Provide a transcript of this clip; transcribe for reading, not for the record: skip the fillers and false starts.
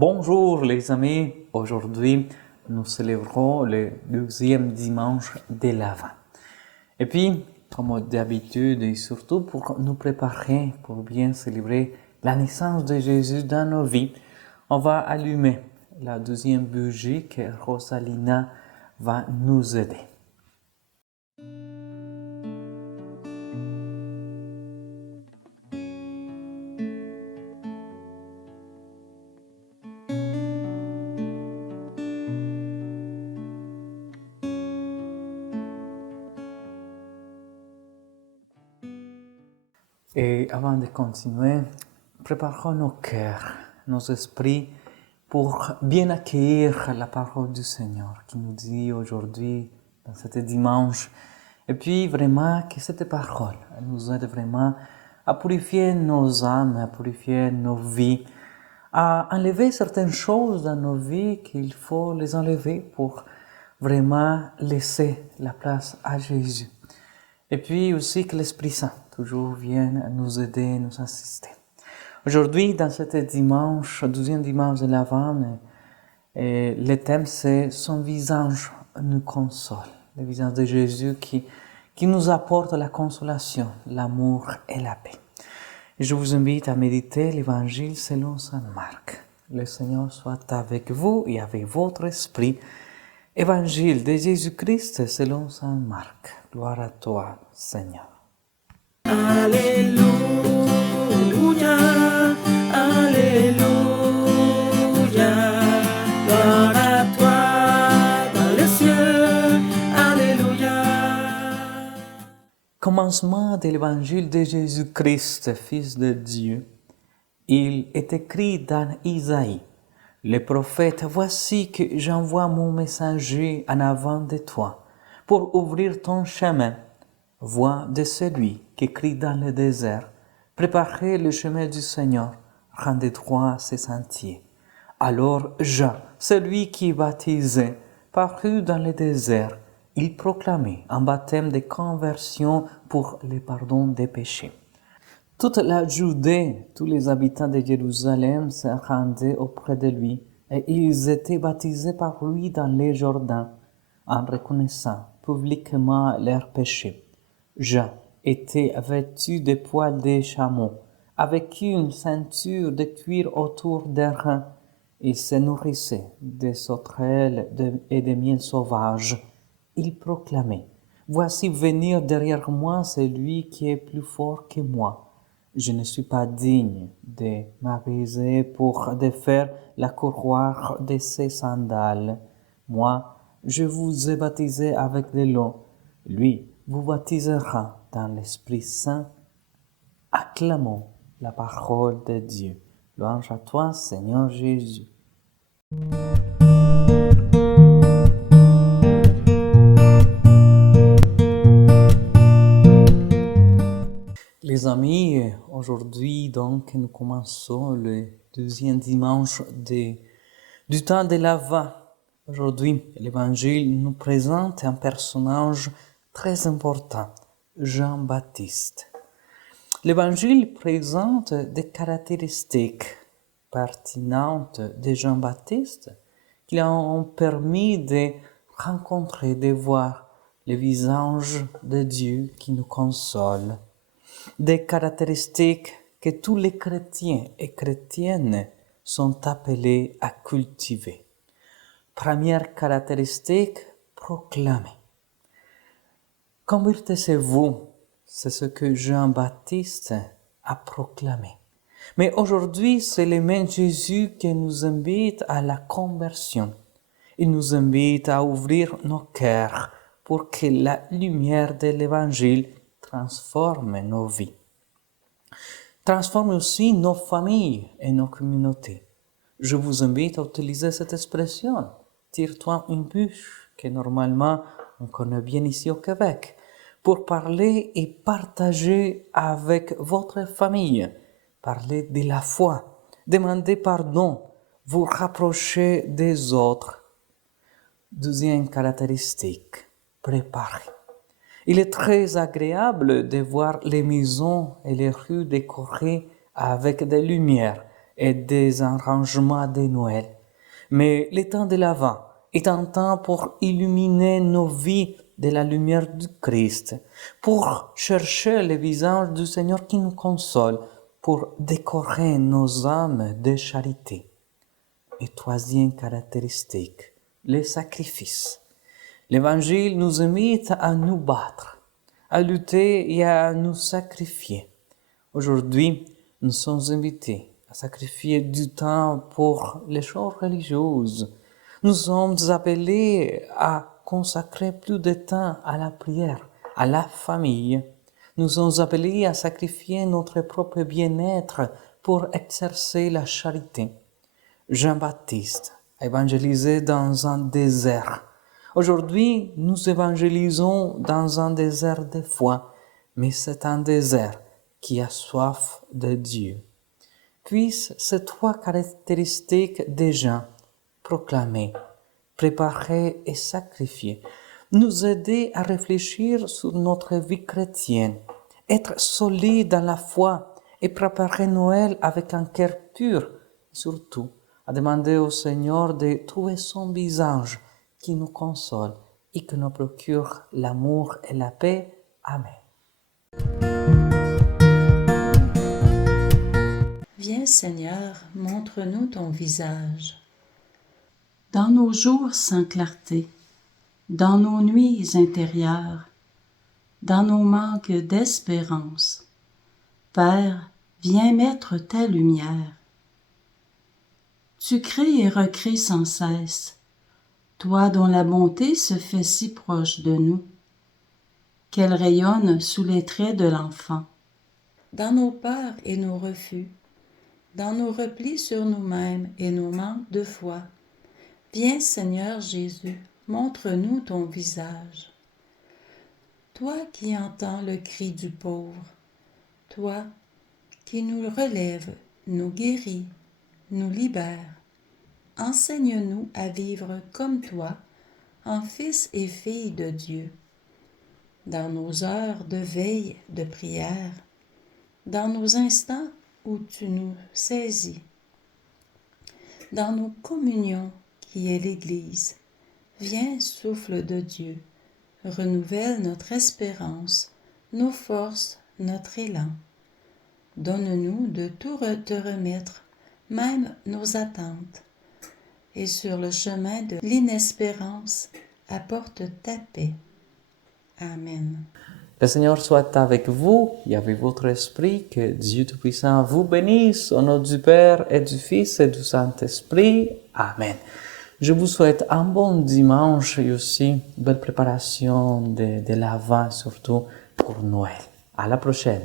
Bonjour les amis, aujourd'hui nous célébrons le deuxième dimanche de l'Avent. Et puis, comme d'habitude et surtout pour nous préparer pour bien célébrer la naissance de Jésus dans nos vies, on va allumer la deuxième bougie que Rosalina va nous aider. Et avant de continuer, préparons nos cœurs, nos esprits pour bien accueillir la parole du Seigneur qui nous dit aujourd'hui, dans ce dimanche, et puis vraiment que cette parole nous aide vraiment à purifier nos âmes, à purifier nos vies, à enlever certaines choses dans nos vies qu'il faut les enlever pour vraiment laisser la place à Jésus. Et puis aussi que l'Esprit Saint toujours vienne nous aider, nous assister. Aujourd'hui, dans ce dimanche, 12e dimanche de l'Avent, le thème c'est « Son visage nous console ». Le visage de Jésus qui nous apporte la consolation, l'amour et la paix. Et je vous invite à méditer l'Évangile selon saint Marc. Le Seigneur soit avec vous et avec votre esprit. Évangile de Jésus-Christ selon saint Marc. Gloire à toi, Seigneur. Alléluia, Alléluia, gloire à toi dans les cieux, Alléluia. Commencement de l'évangile de Jésus-Christ, Fils de Dieu. Il est écrit dans Isaïe, le prophète, voici que j'envoie mon messager en avant de toi pour ouvrir ton chemin. Voix de celui qui crie dans le désert, préparez le chemin du Seigneur, rendez droit ses sentiers. Alors Jean, celui qui baptisait, parut dans le désert. Il proclamait un baptême de conversion pour le pardon des péchés. Toute la Judée, tous les habitants de Jérusalem se rendaient auprès de lui et ils étaient baptisés par lui dans les Jourdains en reconnaissant publiquement leurs péchés. Jean était vêtu de poils de chameau, avec une ceinture de cuir autour des reins. Il se nourrissait de sauterelles et de miel sauvage. Il proclamait, « Voici venir derrière moi celui qui est plus fort que moi. Je ne suis pas digne de m'apaiser pour défaire la courroie de ses sandales. Moi, je vous ai baptisé avec de l'eau. Lui vous baptisera dans l'Esprit Saint. » Acclamons la parole de Dieu. Louange à toi, Seigneur Jésus. Les amis, aujourd'hui donc nous commençons le deuxième dimanche du temps de l'Avent. Aujourd'hui, l'Évangile nous présente un personnage très important, Jean-Baptiste. L'Évangile présente des caractéristiques pertinentes de Jean-Baptiste qui lui ont permis de rencontrer, de voir le visage de Dieu qui nous console. Des caractéristiques que tous les chrétiens et chrétiennes sont appelés à cultiver. Première caractéristique, proclamer. Convertissez-vous, c'est ce que Jean-Baptiste a proclamé. Mais aujourd'hui, c'est le même Jésus qui nous invite à la conversion. Il nous invite à ouvrir nos cœurs pour que la lumière de l'Évangile transforme nos vies. Transforme aussi nos familles et nos communautés. Je vous invite à utiliser cette expression. Tire-toi une bûche, que normalement on connaît bien ici au Québec, pour parler et partager avec votre famille. Parler de la foi, demander pardon, vous rapprocher des autres. Deuxième caractéristique, préparer. Il est très agréable de voir les maisons et les rues décorées avec des lumières et des arrangements de Noël. Mais le temps de l'Avent est un temps pour illuminer nos vies de la lumière du Christ, pour chercher le visage du Seigneur qui nous console, pour décorer nos âmes de charité. Et troisième caractéristique, le sacrifice. L'Évangile nous invite à nous battre, à lutter et à nous sacrifier. Aujourd'hui, nous sommes invités à sacrifier du temps pour les choses religieuses. Nous sommes appelés à consacrer plus de temps à la prière, à la famille. Nous sommes appelés à sacrifier notre propre bien-être pour exercer la charité. Jean-Baptiste a évangélisé dans un désert. Aujourd'hui, nous évangélisons dans un désert de foi, mais c'est un désert qui a soif de Dieu. Puissent ces trois caractéristiques de Jean, proclamer, préparer et sacrifier, nous aider à réfléchir sur notre vie chrétienne, être solide dans la foi et préparer Noël avec un cœur pur, et surtout à demander au Seigneur de trouver son visage qui nous console et qui nous procure l'amour et la paix. Amen. Viens Seigneur, montre-nous ton visage. Dans nos jours sans clarté, dans nos nuits intérieures, dans nos manques d'espérance, Père, viens mettre ta lumière. Tu crées et recrées sans cesse, toi dont la bonté se fait si proche de nous, qu'elle rayonne sous les traits de l'enfant. Dans nos peurs et nos refus, dans nos replis sur nous-mêmes et nos manques de foi, viens Seigneur Jésus, montre-nous ton visage. Toi qui entends le cri du pauvre, toi qui nous relèves, nous guéris, nous libères, enseigne-nous à vivre comme toi, en fils et filles de Dieu. Dans nos heures de veille, de prière, dans nos instants où tu nous saisis, dans nos communions qui est l'Église, viens souffle de Dieu, renouvelle notre espérance, nos forces, notre élan. Donne-nous de tout te remettre, même nos attentes, et sur le chemin de l'inespérance, apporte ta paix. Amen. Le Seigneur soit avec vous et avec votre esprit, que Dieu Tout-Puissant vous bénisse, au nom du Père et du Fils et du Saint-Esprit. Amen. Je vous souhaite un bon dimanche et aussi une belle préparation de l'Avent, surtout pour Noël. À la prochaine.